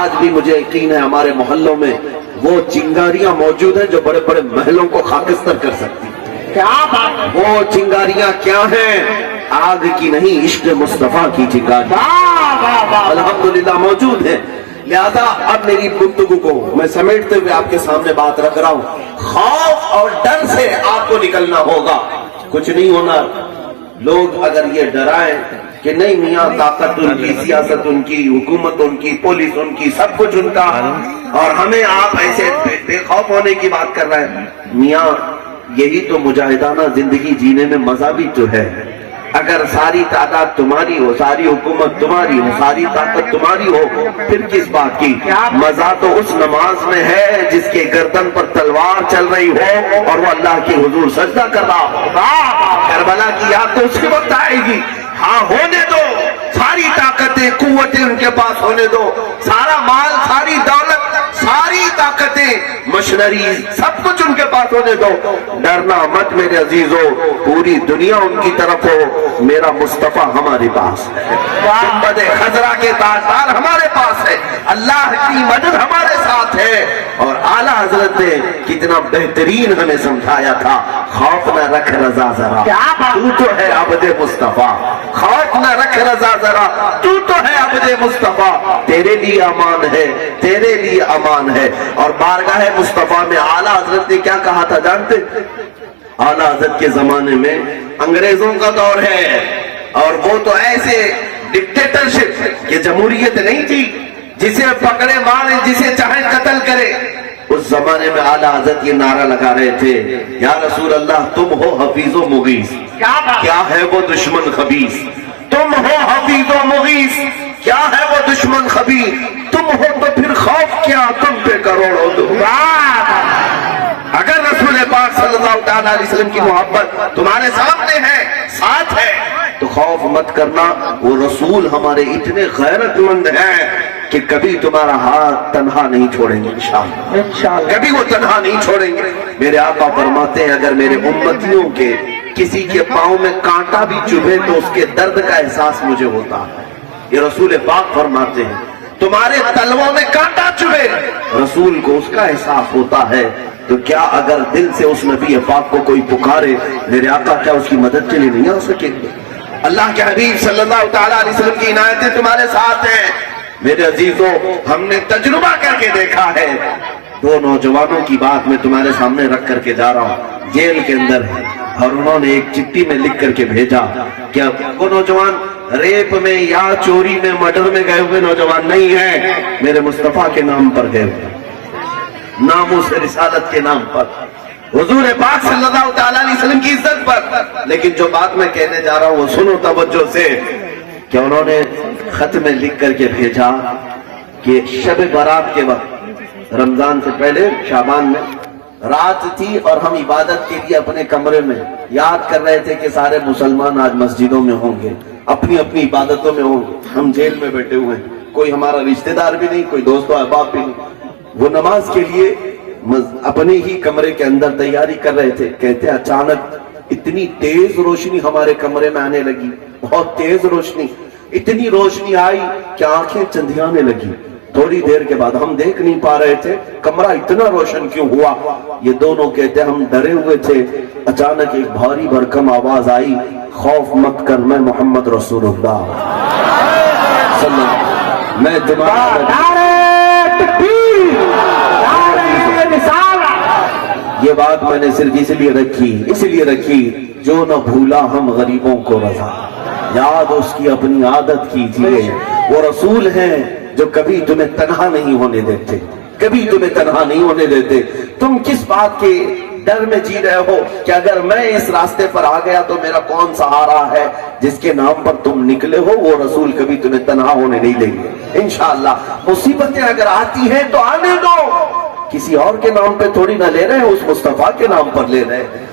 آج بھی مجھے یقین ہے ہمارے محلوں میں وہ چنگاریاں موجود ہیں جو بڑے بڑے محلوں کو خاکستر کر سکتی ہیں۔ کیا بات ہے؟ وہ چنگاریاں کیا ہیں؟ آگ کی نہیں، عشق مصطفیٰ کی چنگاریاں واہ واہ واہ، الحمدللہ موجود ہے۔ لہذا اب میری گفتگو کو میں سمیٹتے ہوئے آپ کے سامنے بات رکھ رہا ہوں، خوف اور ڈر سے آپ کو نکلنا ہوگا، کچھ نہیں ہونا۔ لوگ اگر یہ ڈرائیں کہ نہیں میاں طاقت ان کی، سیاست ان کی، حکومت ان کی، پولیس ان کی، سب کچھ ان کا، اور ہمیں آپ ایسے بے خوف ہونے کی بات کر رہے ہیں، میاں یہی تو مجاہدانہ زندگی جینے میں مزہ بھی تو ہے۔ اگر ساری تعداد تمہاری ہو، ساری حکومت تمہاری ہو، ساری طاقت تمہاری ہو، پھر کس بات کی؟ مزہ تو اس نماز میں ہے جس کے گردن پر تلوار چل رہی ہو اور وہ اللہ کے حضور سجدہ کر رہا ہو۔ کربلا کی یاد تو اس کے وقت آئے گی۔ ہاں ہونے دو، ساری طاقتیں قوتیں ان کے پاس ہونے دو، سارا مال، ساری دولت، ساری طاقتیں، مشنری، سب کچھ ان کے پاس ہونے دو، ڈرنا مت میرے عزیزو، پوری دنیا ان کی طرف ہو، میرا مصطفیٰ ہمارے پاس ہے، گنبد خضرا کے تاجدار ہمارے پاس ہے، اللہ کی مدد ہمارے ساتھ ہے۔ اور اعلیٰ حضرت نے کتنا بہترین ہمیں سمجھایا تھا، خوف نہ رکھ رضا ذرا، تو تو ہے عبد مصطفیٰ، خوف نہ رکھ رضا ذرا، تو تو ہے عبد مصطفیٰ، تیرے لیے امان ہے، تیرے لیے امان ہے۔ اور بارگاہ مصطفیٰ میں اعلیٰ حضرت نے کیا کہا تھا جانتے؟ اعلیٰ حضرت کے زمانے میں انگریزوں کا دور ہے، اور وہ تو ایسے ڈکٹیٹرشپ کہ جمہوریت نہیں تھی، جسے پکڑے مارے، جسے چاہے قتل کرے۔ اس زمانے میں اعلیٰ حضرت یہ نعرہ لگا رہے تھے، یا رسول اللہ تم ہو حفیظ و مغیث، کیا ہے وہ دشمن خبیث، تم ہو حفیظ و مغیث، کیا ہے وہ دشمن خبیث، تم ہو تو پھر خوف کیا، تم پہ کروڑوں دو۔ اگر رسول پاک صلی اللہ تعالیٰ علیہ وسلم کی محبت تمہارے سامنے ہے، ساتھ ہے، تو خوف مت کرنا، وہ رسول ہمارے اتنے غیرت مند ہیں کہ کبھی تمہارا ہاتھ تنہا نہیں چھوڑیں گے انشاءاللہ، کبھی وہ تنہا نہیں چھوڑیں گے۔ میرے آقا فرماتے ہیں اگر میرے امتیوں کے کسی کے پاؤں میں کانٹا بھی چبھے تو اس کے درد کا احساس مجھے ہوتا ہے، یہ رسول پاک فرماتے ہیں، تمہارے تلووں میں کانٹا چبھے رسول کو اس کا احساس ہوتا ہے، تو کیا اگر دل سے اس نبی پاک کو کوئی پکارے، میرے آقا کیا اس کی مدد کے لیے نہیں آ سکیں گے؟ اللہ کے حبیب صلی اللہ تعالیٰ علیہ وسلم کی عنایتیں تمہارے ساتھ ہیں۔ میرے عزیزوں ہم نے تجربہ کر کے دیکھا ہے، دو نوجوانوں کی بات میں تمہارے سامنے رکھ کر کے جا رہا ہوں، جیل کے اندر ہے، اور انہوں نے ایک چٹھی میں لکھ کر کے بھیجا کہ وہ نوجوان ریپ میں یا چوری میں مرڈر میں گئے ہوئے نوجوان نہیں ہیں، میرے مصطفیٰ کے نام پر گئے ہوئے، ناموس رسالت کے نام پر، حضور پاک صلی اللہ تعالیٰ علیہ وسلم کی عزت پر۔ لیکن جو بات میں کہنے جا رہا ہوں وہ سنو توجہ سے، کہ انہوں نے خط میں لکھ کر کے بھیجا کہ شب برات کے وقت، رمضان سے پہلے شعبان میں رات تھی اور ہم عبادت کے لیے اپنے کمرے میں یاد کر رہے تھے کہ سارے مسلمان آج مسجدوں میں ہوں گے، اپنی اپنی عبادتوں میں ہوں گے، ہم جیل میں بیٹھے ہوئے ہیں، کوئی ہمارا رشتہ دار بھی نہیں، کوئی دوست و احباب بھی نہیں، وہ نماز کے لیے اپنے ہی کمرے کے اندر تیاری کر رہے تھے، کہتے اچانک اتنی تیز روشنی ہمارے کمرے میں آنے لگی، بہت تیز روشنی، اتنی روشنی آئی کہ آنکھیں چندھیانے لگی، تھوڑی دیر کے بعد ہم دیکھ نہیں پا رہے تھے کمرہ اتنا روشن کیوں ہوا۔ یہ دونوں کہتے ہم ڈرے ہوئے تھے، اچانک ایک بھاری بھرکم آواز آئی، خوف مت کر میں محمد رسول اللہ صلی اللہ علیہ وسلم، میں تمہارا۔ یہ بات میں نے صرف اس لیے رکھی جو نہ بھولا ہم غریبوں کو رضا، یاد اس کی اپنی عادت کیجئے، وہ رسول ہیں جو کبھی تمہیں تنہا نہیں ہونے دیتے، کبھی تمہیں تنہا نہیں ہونے دیتے۔ تم کس بات کے ڈر میں جی رہے ہو کہ اگر میں اس راستے پر آ گیا تو میرا کون سہارا ہے؟ جس کے نام پر تم نکلے ہو وہ رسول کبھی تمہیں تنہا ہونے نہیں دیں گے انشاءاللہ۔ مصیبتیں اگر آتی ہیں تو آنے دو، کسی اور کے نام پہ تھوڑی نہ لے رہے ہیں، اس مصطفیٰ کے نام پر لے رہے ہیں۔